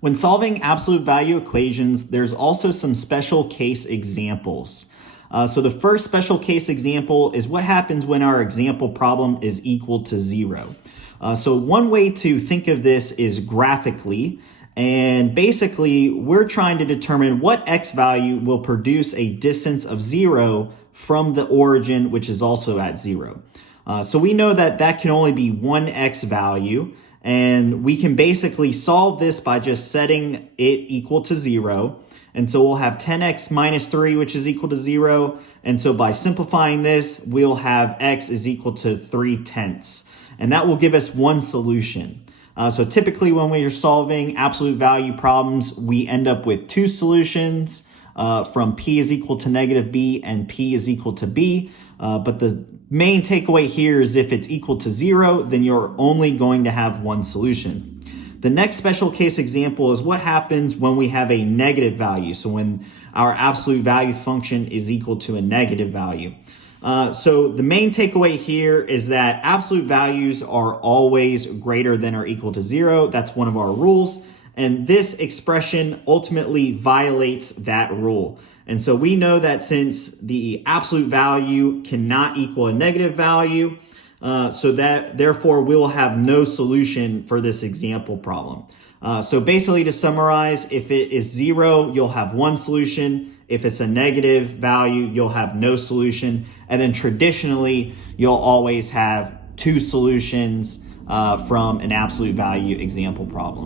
When solving absolute value equations, there's also some special case examples. So the first special case example is what happens when our example problem is equal to 0. So one way to think of this is graphically, and basically we're trying to determine what x value will produce a distance of 0 from the origin, which is also at 0. So we know that that can only be one x value, and we can basically solve this by just setting it equal to 0. And so we'll have 10x minus 3, which is equal to 0. And so by simplifying this, we'll have x is equal to 3/10. And that will give us one solution. So typically when we are solving absolute value problems, we end up with two solutions from p is equal to negative b and p is equal to b. But the main takeaway here is if it's equal to 0, then you're only going to have one solution. The next special case example is what happens when we have a negative value. So when our absolute value function is equal to a negative value. So the main takeaway here is that absolute values are always greater than or equal to 0. That's one of our rules. And this expression ultimately violates that rule. And so we know that since the absolute value cannot equal a negative value, so that therefore we'll have no solution for this example problem. So basically to summarize, if it is 0, you'll have one solution. If it's a negative value, you'll have no solution. And then traditionally, you'll always have two solutions from an absolute value example problem.